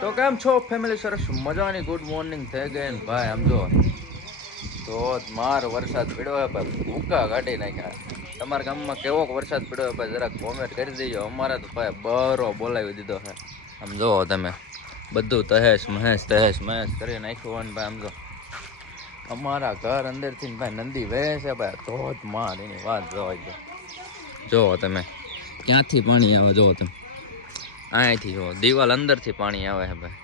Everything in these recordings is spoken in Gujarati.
તો કેમ છો ફેમિલી? સરસ મજાની ગુડ મોર્નિંગ થઈ ગઈ ને ભાઈ. આમ જો તો માર વરસાદ પડ્યો હે ભાઈ, ભૂકા કાઢી નાખ્યા. તમારા ગામમાં કેવો વરસાદ પડ્યો હે ભાઈ, જરાક કોમેન્ટ કરી દેજો. અમારે તો ભાઈ બરો બોલાવી દીધો છે. આમ જો તમે, બધું તહેશ મહેશ કરી નાખ્યું હોય ને ભાઈ. આમ જો અમારા ઘર અંદરથી ભાઈ નંદી વહે છે ભાઈ, ધોધમાર. એની વાત જો તમે, ક્યાંથી પાણી આવે જો તમે, અહીંથી જો દિવાલ અંદરથી પાણી આવે છે ભાઈ.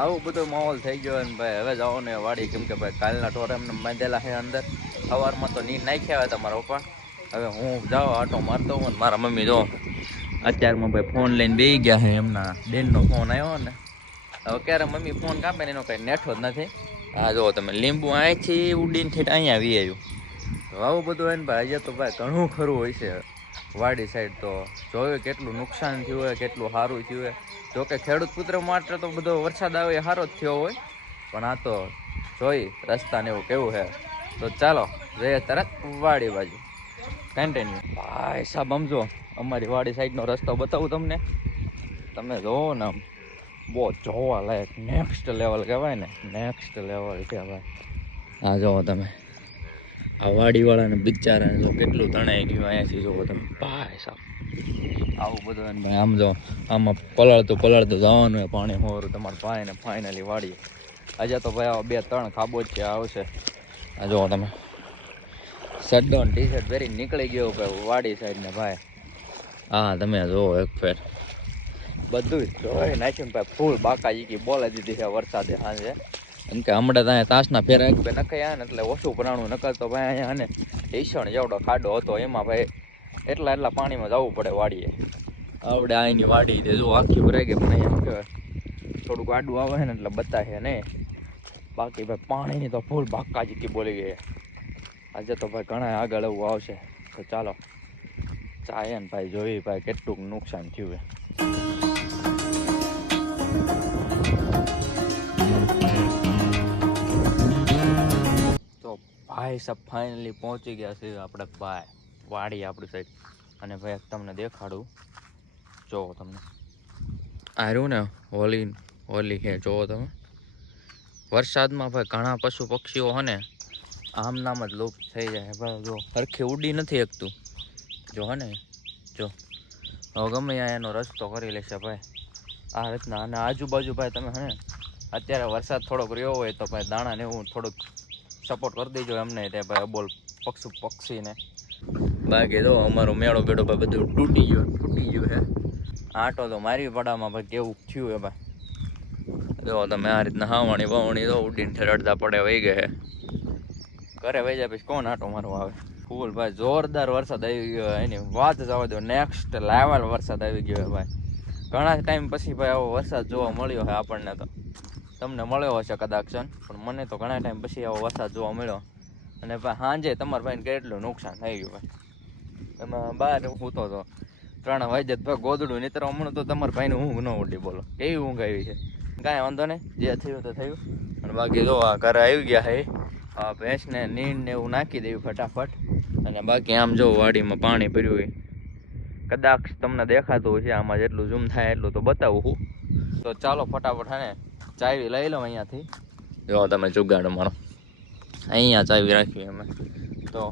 આવું બધો માહોલ થઈ ગયો ને ભાઈ. હવે જાઓ ને વાડી, કેમ કે ભાઈ કાલના ટોર એમને બાંધેલા છે અંદર. સવારમાં તો નીંદ નાખ્યા હતા મારા પપ્પા. હવે હું જાઉં આટો મારતો હું. મારા મમ્મી જો અત્યારમાં ભાઈ ફોન લઈને બેસી ગયા છે. એમના બેનનો ફોન આવ્યો ને, હવે ક્યારે મમ્મી ફોન કાપે ને એનો કંઈ નેઠો જ નથી. હા જો તમે, લીંબુ અહીંથી ઉડીને ઠેઠ અહીંયા આવી આવ્યું. તો આવું બધું હોય ને ભાઈ. આજે તો ભાઈ ઘણું ખરું હોય છે વાડી સાઈડ. તો જોયું કેટલું નુકસાન થયું હોય, કેટલું સારું થયું હોય. જોકે ખેડૂત પુત્ર માટે તો બધો વરસાદ આવે એ સારો જ થયો હોય, પણ આ તો જોઈ રસ્તાને એવું કેવું છે. તો ચાલો જઈએ તરત વાડી બાજુ. કન્ટિન્યુ ભાઈ સાહેબ. સમજો અમારી વાડી સાઈડનો રસ્તો બતાવું તમને. તમે જોવો ને, આમ બહુ જોવા લાયક નેક્સ્ટ લેવલ કહેવાય ને, નેક્સ્ટ લેવલ છે ભાઈ. હા જોવો તમે, આ વાડીવાળાને બિચારાને જો કેટલું તણાઈ ગયું અહીંયાથી. જોવો તમે ભાઈ સાહેબ, આવું બધું ભાઈ. આમ જો આમાં પલળતું જવાનું હોય પાણી હોરું તમારે ભાઈ ને ફાઇનલી વાડીએ. આજે તો ભાઈ 2-3 ખાબોચિયા આવશે. આ જુઓ તમે, શર્ટ ટી શર્ટ પહેરી નીકળી ગયો ભાઈ વાડી સાઈડ ને ભાઈ. હા તમે જુઓ એક ફેર બધું જોઈ નાખ્યું ભાઈ. ફૂલ બાકાજી બોલાવી દીધી છે વરસાદે સાંજે. એમ કે હમણાં ત્યાં તાસના ફેરા એક બે નખાયા ને એટલે ઓછું પ્રાણું નકરતો ભાઈ અહીંયા અને ઈસણ જેવડો ખાડો હતો. એમાં ભાઈ એટલા પાણીમાં જવું પડે વાડીએ. આવડે અહીંની વાડી છે જો આખી ભરાઈ ગઈ. પણ અહીંયા કહેવાય થોડુંક આડું આવે છે ને એટલે બતાવે નહીં. બાકી ભાઈ પાણીની તો ફૂલ બાકાજી બોલી ગઈ. આજે તો ભાઈ ઘણા આગળ એવું આવશે. તો ચાલો ચાય ને ભાઈ જોઈ ભાઈ કેટલુંક નુકસાન થયું છે. તો ભાઈ સબ ફાઇનલી પહોંચી ગયા છે આપણે ભાઈ વાડી આપણી સાઈડ. અને ભાઈ તમને દેખાડું, જોવો તમને આ રહ્યું ને હોલી છે. જોવો તમે, વરસાદમાં ભાઈ ઘણા પશુ પક્ષીઓ હે ને આમ નામ જ લુપ્ત થઈ જાય ભાઈ. જો સરખી ઉડી નથી શકતું જો હે ને. જો હવે ગમે ત્યાં એનો રસ્તો કરી લેશે ભાઈ આ રીતના. અને આજુબાજુ ભાઈ તમે હે ને અત્યારે વરસાદ થોડોક રહ્યો હોય તો ભાઈ દાણાને એવું થોડુંક સપોર્ટ કરી દેજો એમને તે ભાઈ અબોલ પક્ષીને. બાકી તો અમારો મેળો બેડો ભાઈ બધું તૂટી ગયું છે. આટો તો મારી પડામાં ભાઈ કેવું થયું હે ભાઈ. જો તમે આ રીતના હાવણી તો ઉડીને ઠેરડતા પડે વહી ગયે. ઘરે વહી જાય પછી કોણ આટો મારવા આવે. ફૂલ ભાઈ જોરદાર વરસાદ આવી ગયો. એની વાત જવા દો, નેક્સ્ટ લેવલ વરસાદ આવી ગયો ભાઈ. ઘણા ટાઈમ પછી ભાઈ આવો વરસાદ જોવા મળ્યો છે આપણને. તો તમને મળ્યો હશે કદાચ, પણ મને તો ઘણા ટાઈમ પછી આવો વરસાદ જોવા મળ્યો. અને ભાઈ સાંજે તમારા ભાઈને કેટલું નુકસાન થઈ ગયું ભાઈ. એમાં બહાર સૂતો હતો 3 વાગે ભાઈ ગોદડું નીતરવા મળ્યું તો તમારા ભાઈને ઊંઘ ન ઉડી. બોલો કેવી ઊંઘ આવી છે. કાંઈ વાંધો નહીં, જે થયું તો થયું. અને બાકી જો આ ઘરે આવી ગયા છે. આ ભેંસને નીંદ ને એવું નાખી દેવું ફટાફટ. અને બાકી આમ જો વાડીમાં પાણી ભર્યું હોય. કદાચ તમને દેખાતું હોય છે આમાં, જેટલું ઝૂમ થાય એટલું તો બતાવું હું. તો ચાલો ફટાફટ હે ને ચાવી લઈ લઉં અહીંયાથી. જો તમે જુગાડ મારો, અહીંયા ચાવી રાખવી અમે. તો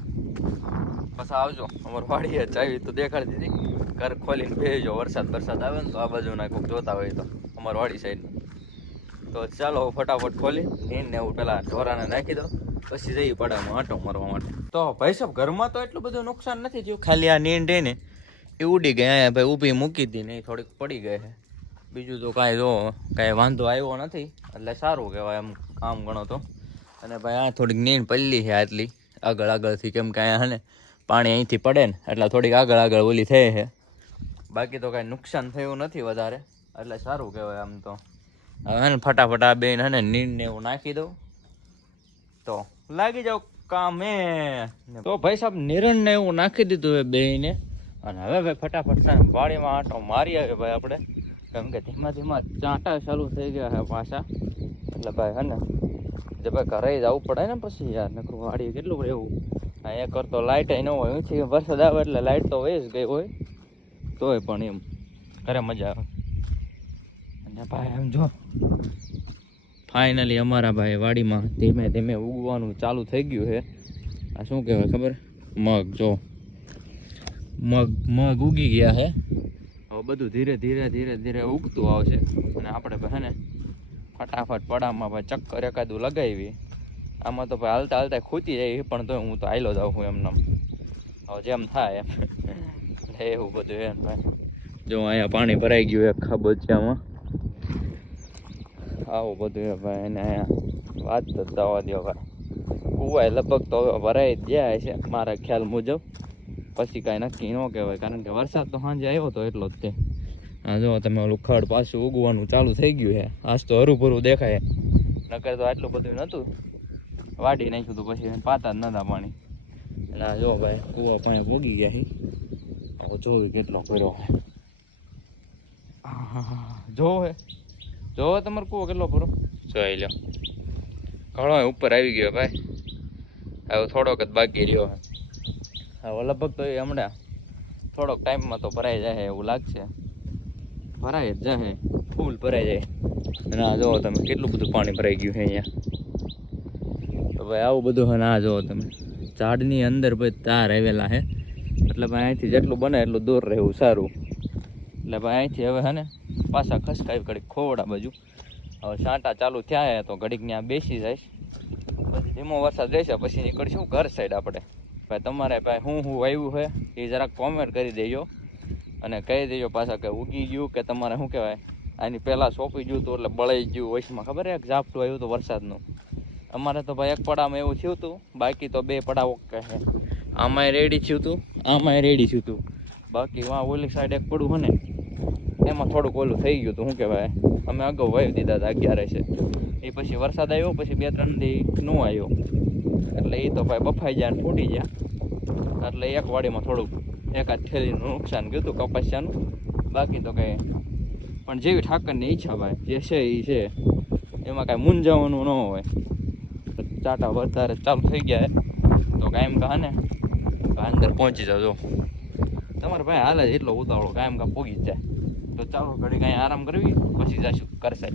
બસ આવજો અમારી વાડીએ. ચાવી તો દેખાડી દીધી. ઘર ખોલીને ભેજો. વરસાદ આવે ને તો આ બાજુના કોઈક જોતા હોય તો અમારી વાડી સાઈડ. તો ચાલો ફટાફટ ખોલી નીંદ ને એવું પેલા ઢોરાને નાખી દો, પછી જઈ પડામાં આંટો મારવા માટે. તો ભાઈ સાહેબ ઘરમાં તો એટલું બધું નુકસાન નથી થયું. ખાલી આ નીંદ ને એ ઉડી ગઈ. અહીંયા ભાઈ ઊભી મૂકી હતી ને એ થોડીક પડી ગઈ છે. બીજું તો કાંઈ જો કાંઈ વાંધો આવ્યો નથી, એટલે સારું કહેવાય એમ આમ ગણો તો. અને ભાઈ આ થોડીક નીંદ પડલી છે આટલી આગળથી, કેમ કે અહીંયા હે ને પાણી અહીંથી પડે ને એટલે થોડીક આગળ ઓલી થઈ છે. બાકી તો કાંઈ નુકસાન થયું નથી વધારે, એટલે સારું કહેવાય આમ તો. હવે ને ફટાફટ આ બેન હે ને નીંદ ને એવું નાખી દઉં તો લાગી જાવ કામે. તો ભાઈ સાહેબ નિરણ ને એવું નાખી દીધું હોય બેને. અને હવે ભાઈ ફટાફટ વાડીમાં આંટો મારી આવે ભાઈ આપણે, કેમ કે ધીમા ચાંટા ચાલુ થઈ ગયા છે પાછા. એટલે ભાઈ હે ને જે ભાઈ ઘરે જવું પડે ને પછી યાર, નકરું વાડી કેટલું રહેવું. અહીંયા કરતો લાઇટ ન હોય. અહીંથી વરસાદ આવે એટલે લાઇટ તો વહી જ ગઈ હોય તોય પણ એમ ઘરે મજા આવે. ને ભાઈ એમ જો ફાઇનલી અમારા ભાઈ વાડીમાં ધીમે ધીમે ઉગવાનું ચાલુ થઈ ગયું છે. આ શું કહેવાય ખબર? મગ. જો મગ ઉગી ગયા છે. હવે બધું ધીરે ધીરે ધીરે ધીરે ઉગતું આવશે અને આપણે હે ને ફટાફટ પડામાં ભાઈ ચક્કર એકાદું લગાવી. આમાં તો ભાઈ હાલતા હાલતા ખૂતી જાય પણ તો હું તો હાલો જાઉં છું એમને. હવે જેમ થાય એમ એવું બધું એમ ભાઈ. જો અહીંયા પાણી ભરાઈ ગયું એક ખાબોચિયામાં. આવું બધું એ ભાઈ એને અહીંયા વાત તો જવા દો ભાઈ. કુવાય લગભગ તો ભરાઈ જ જાય છે મારા ખ્યાલ મુજબ. પછી કાંઈ નક્કી ન કહેવાય કારણ કે વરસાદ તો સાંજે આવ્યો હતો એટલો જ તે. હા જો તમે ઓલું ખડ પાછું ઉગવાનું ચાલુ થઈ ગયું છે. આજ તો હરું દેખાય. નકર તો આટલું બધું નહોતું. વાડી નાખ્યું હતું પછી પાતા જ નતા પાણી. એટલે આ જો ભાઈ કૂવા પાણી પોગી ગયા છે. હવે જોવી કેટલો કર્યો છે. જોવો તમારે કૂવો કેટલો પૂરો જોઈ લો. ઘણો ઉપર આવી ગયો ભાઈ. હવે થોડોક જ બાકી રહ્યો. હવે લગભગ તો એ હમણાં થોડોક ટાઈમમાં તો ભરાઈ જાય એવું લાગશે. ભરાઈ જ જાય, ફૂલ ભરાઈ જાય. અને આ જોવો તમે કેટલું બધું પાણી ભરાઈ ગયું છે અહીંયા. તો ભાઈ આવું બધું છે ને આ જોવો તમે ઝાડની અંદર ભાઈ તાર આવેલા છે. એટલે ભાઈ અહીંથી જેટલું બને એટલું દૂર રહેવું સારું. એટલે ભાઈ અહીંથી હવે હે ને પાછા ખસકાવી ઘડીક ખોવડા બાજુ. હવે છાંટા ચાલુ થયા તો ઘડીક ત્યાં બેસી જાય. પછી ધીમો વરસાદ રહેશે પછી નીકળશું ઘર સાઈડ આપણે. ભાઈ તમારે ભાઈ હું વાવ્યું છે એ જરાક કોમેન્ટ કરી દેજો અને કહી દેજો પાછા કે ઉગી ગયું કે તમારે શું કહેવાય આની પહેલાં સોંપી ગયું હતું એટલે બળાઈ ગયું. વચમાં ખબર એક ઝાપટું આવ્યું હતું વરસાદનું. અમારે તો ભાઈ એક પડામાં એવું થયું હતું, બાકી તો 2 પડા ઓકે છે. આમાંય રેડી થયું હતું, આમાંય રેડી થયું હતું. બાકી વાં ઓલી સાઈડ એક પડું છે ને એમાં થોડુંક ઓલું થઈ ગયું હતું. શું કહેવાય અમે અગાઉ વાવી દીધા હતા 11 છે. એ પછી વરસાદ આવ્યો પછી 2-3 દી ન આવ્યો એટલે એ તો ભાઈ બફાઈ ગયા ને ફૂટી ગયા. એટલે એક વાડીમાં થોડુંક એકાદ થેલીનું નુકસાન ગયું હતું કપાસિયાનું. બાકી તો કંઈ પણ જેવી ઠાકરની ઈચ્છા ભાઈ જે છે એ છે, એમાં કાંઈ મૂંઝાવાનું ન હોય. ચાટા વધારે ચાલુ થઈ ગયા તો કાયમ કા ને અંદર પહોંચી જાજો. તમારે ભાઈ હાલે જ એટલો ઉતાવળો કાયમ કા પૂગી જ જાય. તો ચાલો ઘડી કાંઈ આરામ કરવી પછી જઈશું કરશે.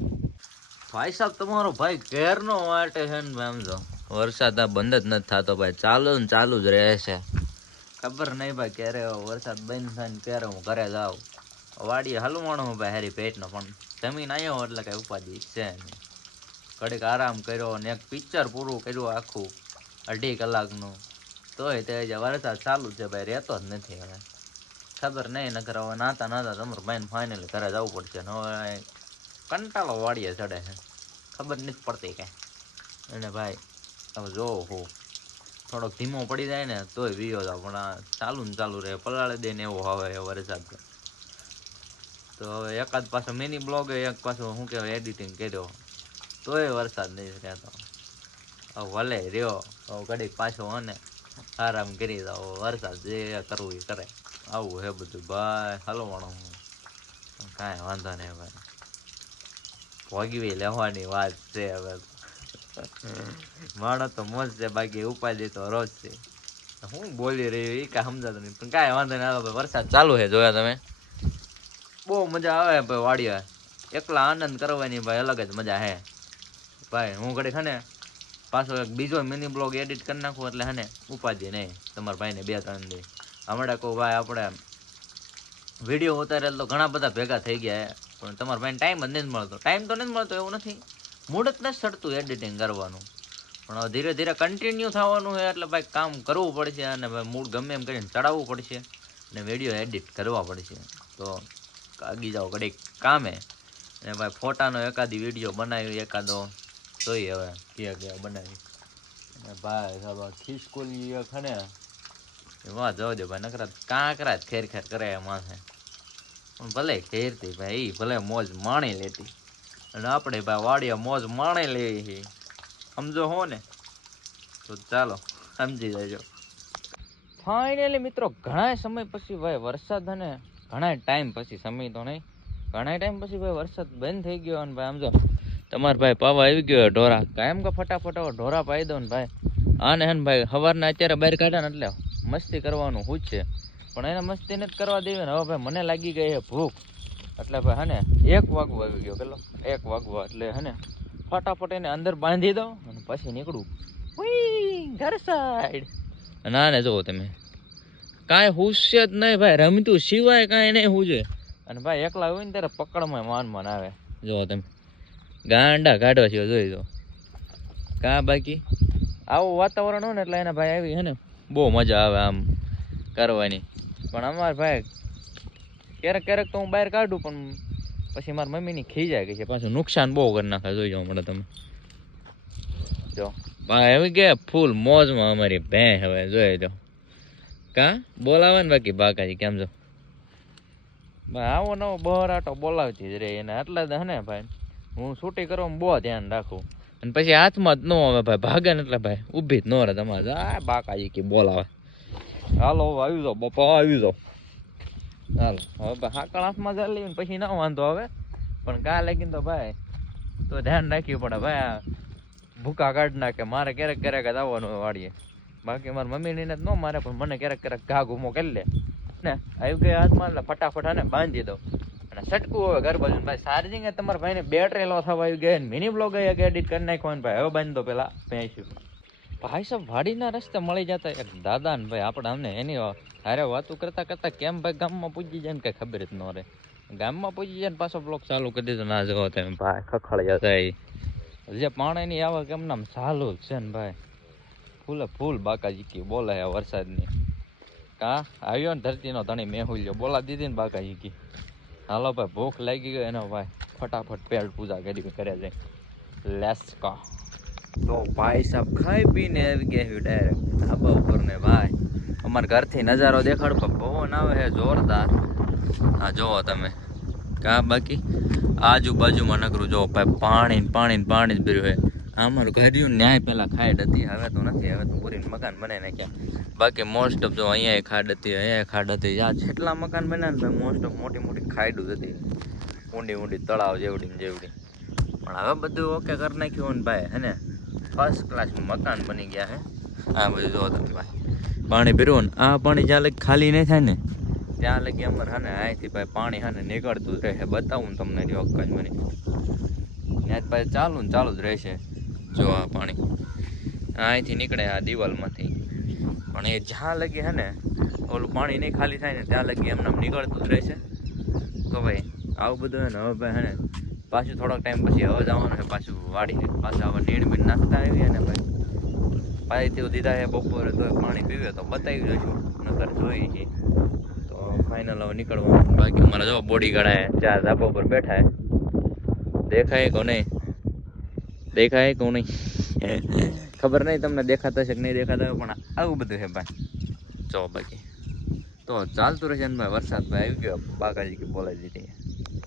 ભાઈ સાહેબ તમારો ભાઈ ઘેરનો માટે છે ને એમ જો વરસાદ આ બંધ જ નથી થતો ભાઈ. ચાલુ ને ચાલુ જ રહે છે. ખબર નહીં ભાઈ ક્યારે વરસાદ બંધ થાય ને ક્યારે હું ઘરે જાઉં. વાડીએ હલવાણો હું ભાઈ હારી પેટનો પણ જમીન આવ્યો એટલે કઈ ઉપાધિ છે નહીં. ઘડીક આરામ કર્યો ને એક પિક્ચર પૂરું કર્યું આખું 2.5 કલાકનું. તોય તે વરસાદ ચાલુ છે ભાઈ, રહેતો જ નથી. હવે ખબર નહીં નકર હવે નાતા તમારે ભાઈને ફાઇનલી ઘરે જવું પડશે. ને હવે કંટાળો વાડીએ ચડે છે, ખબર નથી પડતી કાંઈ. અને ભાઈ હવે જોવો હું થોડોક ધીમો પડી જાય ને તોય વીયો જાવ પણ આ ચાલુ ને ચાલુ રહે પલાળે દે ને એવો હવે વરસાદ. તો હવે એકાદ પાછો મિની બ્લોગ એક પાછો શું કહેવાય એડિટિંગ કર્યો તોય વરસાદ નહીં રહેતો. હવે ભલે રહ્યો હવે ઘડીક પાછો અને આરામ કરી જાવ. વરસાદ જે કરવું એ કરે. આવું હે બધું ભાઈ હલવાણું. કાંઈ વાંધો નહીં ભાઈ, ભોગવી લેવાની વાત છે. હવે માણસ તો મોજ છે, બાકી ઉપાધિ તો રોજ છે. હું બોલી રહ્યો એ કાંઈ સમજાતું નહીં પણ કાંઈ વાંધો નહીં. આવે વરસાદ ચાલુ છે જોયા તમે, બહુ મજા આવે ભાઈ વાડીએ. એકલા આનંદ કરવાની ભાઈ અલગ જ મજા હે ભાઈ. હું ઘડી હે ને પાછો એક બીજો મિની બ્લોગ એડિટ કરી નાખું એટલે હે ને ઉપાધિ નહીં તમારા ભાઈને 2-3 દી. હમણાં કહું ભાઈ આપણે વિડીયો ઉતારેલ તો ઘણા બધા ભેગા થઈ ગયા પણ તમારા ભાઈને ટાઈમ જ નથી મળતો. ટાઈમ તો નથી મળતો એવું નથી, મૂડ જ નથી ચડતું એડિટિંગ કરવાનું. પણ હવે ધીરે ધીરે કન્ટિન્યુ થવાનું છે એટલે ભાઈ કામ કરવું પડશે અને ભાઈ મૂડ ગમે એમ કરીને ચડાવવું પડશે અને વિડીયો એડિટ કરવા પડશે. તો આગી જાઓ ઘડીક કામે. અને ભાઈ ફોટાનો એકાદી વિડીયો બનાવી એકાદો જોઈએ હવે ક્યાં બનાવી. અને ભાઈ હવે ખિસકોલી એક ને એમાં જવા દે ભાઈ નકરા કાંકરા જ ખેર ખેર કરે માથે. પણ ભલે ખેરતી ભાઈ એ ભલે મોજ માણી લેતી અને આપણે ભાઈ વાડીએ મોજ માણી લેવી છે, સમજો હો ને. તો ચાલો સમજી જજો. ફાઇનલી મિત્રો ઘણા સમય પછી ભાઈ વરસાદ અને ઘણા ટાઈમ પછી, સમય તો નહીં ઘણા ટાઈમ પછી ભાઈ વરસાદ બંધ થઈ ગયો. અને ભાઈ આમ જો તમારે ભાઈ પાવા આવી ગયો ઢોરા. કાયમ કે ફટાફટ ઢોરા પાઈ દો ને ભાઈ. આને હે ને ભાઈ સવારના અત્યારે બહાર કાઢ્યા ને એટલે મસ્તી કરવાનું હું જ છે પણ એને મસ્તી નથી કરવા દેવી ને. હવે ભાઈ મને લાગી ગઈ છે ભૂખ એટલે ભાઈ હે ને 1 વાગવો આવી ગયો પેલો 1 વાગવો એટલે હે ને ફટાફટ એને અંદર બાંધી દો અને પછી નીકળું ઘર સાઈડ. ના ને જોવો તમે કાંઈ હુસ્ય જ નહીં ભાઈ, રમતું સિવાય કાંઈ નહીં હું છે. અને ભાઈ એકલા હોય ને ત્યારે પકડમાં માન આવે. જોવો તમે ગાંડા કાઢવા છે જોઈ દો કા. બાકી આવું વાતાવરણ હોય ને એટલે એને ભાઈ આવી હે ને બહુ મજા આવે આમ કરવાની. પણ અમારે ભાઈ ક્યારેક તો હું બહાર કાઢું પણ પછી મારી મમ્મીની ખીજાય ગઈ છે, પાછું નુકસાન બહુ કરી નાખે. જોઈ જાઓ મળે તમે જો ભાઈ એવી કે ફૂલ મોજમાં અમારી ભેં હવે જોઈ દો કા. બોલાવે ને બાકી બાકાજી કેમ છો ભાઈ, આવો નવો બહરાટો બોલાવતી જ રે એને. એટલે જ હે ને ભાઈ હું છૂટી કરવામાં બહુ ધ્યાન રાખું. અને પછી હાથમાં જ ન આવે ભાઈ, ભાગે ને એટલે ભાઈ ઊભી જ ન રહે. તમારે આ બાકાજી કે બોલાવે હાલો આવી જાઓ બપા આવી જાઓ હાલો. હવે ભાઈ હાકળ હાથમાં ચાલી ને પછી ના વાંધો આવે, પણ કા લાગીને તો ભાઈ તો ધ્યાન રાખવું પડે ભાઈ. આ ભૂકા કાઢ નાખે મારે ક્યારેક જ આવવાનું વાળીએ. બાકી મારી મમ્મીની ને જ ન મારે, પણ મને ક્યારેક ઘા ઘૂમો કરી લે ને આવી ગયા હાથમાં એટલે ફટાફટ આને બાંધી દઉં. અને સટકું હવે ઘર બાજુ ભાઈ ચાર્જિંગ તમારા ભાઈને બેટરી લો થવા આવી ગઈ, મિની બ્લોગ એડિટ કરી નાખવાનું ભાઈ. હવે બાંધી દો પેલા ભેંસ્યું. ભાઈ સાહેબ વાડીના રસ્તે મળી જતા એક દાદા ને ભાઈ આપણે અમને એની હારે વાતું કરતા કરતા કેમ ભાઈ ગામમાં પૂજી જાય ને કઈ ખબર જ ન રહે. ગામમાં પૂજી જાય ને પાછો બ્લોગ ચાલુ કરી દીધો. ના જોવો તમે ભાઈ ખખડી જતા જે પાણીની આવક એમ નામ ચાલુ જ છે ને ભાઈ. ફૂલે ફૂલ બાકાજી કી બોલે વરસાદની કા. આવ્યો ને ધરતીનો ધણી મેહુલ્યો બોલા દીધી ને બાકાજી કી. હાલો ભાઈ ભૂખ લાગી ગઈ એનો ભાઈ ફટાફટ પેટ પૂજા કરી કરે છે. Let's go. તો ભાઈ સાહેબ ખાઈ પીને આવી ગયા ડાયરેક્ટ ધાબા ઉપર ને ભાઈ અમારા ઘરથી નજારો દેખાડો પણ પવન આવે છે જોરદાર. હા જોવો તમે કા. બાકી આજુબાજુમાં નકરું જોવો ભાઈ પાણી જ ભર્યું છે. અમારું ઘર્યું ન્યાય પહેલાં ખાડ હતી, હવે તો નથી. હવે તો પૂરીને મકાન બનાવી નાખ્યા. બાકી મોસ્ટ ઓફ જો અહીંયા ખાડ હતી, અહીંયા ખાડ હતી. આ જેટલા મકાન બન્યા ને મોસ્ટ ઓફ મોટી ખાડું જ હતી, ઊંડી તળાવ જેવડી. પણ હવે બધું ઓકે કરી નાખ્યું ને ભાઈ હે ને ફર્સ્ટ ક્લાસ મકાન બની ગયા છે. આ બધું જો તમે ભાઈ પાણી ભર્યું ને આ પાણી જ્યાં લગી ખાલી નહીં થાય ને ત્યાં લગી અમારે હે ને અહીંથી ભાઈ પાણી હે ને નીકળતું જ રહે. બતાવું ને તમને જો અક્કજ બની ત્યાં ભાઈ ચાલુ જ રહેશે. જો આ પાણી અહીંથી નીકળે આ દિવાલમાંથી, પણ એ જ્યાં લગી હે ને ઓલું પાણી નહીં ખાલી થાય ને ત્યાં લગી એમને નીકળતું જ રહેશે. તો ભાઈ આવું બધું હે ને હવે ભાઈ હે ને પાછું થોડોક ટાઈમ પછી હવે જવાનું છે પાછું વાડી. પાછા હવે નીણ નાખતા આવીએ ને ભાઈ તેવું દીધા છે બપોરે તો પાણી પીવે તો બતાવી દઈશું, નકર જોઈ છે તો ફાઇનલ હવે નીકળવાનું. બાકી અમારા જો બોડી ગાર્ડ ચાર ધાબા પર બેઠા હે. દેખાય કે નહીં ખબર નહીં તમને દેખાતા છે કે નહીં દેખાતા હોય, પણ આવું બધું છે ભાઈ. જો બાકી તો ચાલતું રહેશે ને ભાઈ. વરસાદ ભાઈ આવી ગયો બાકાજી કે બોલાવી દીધી.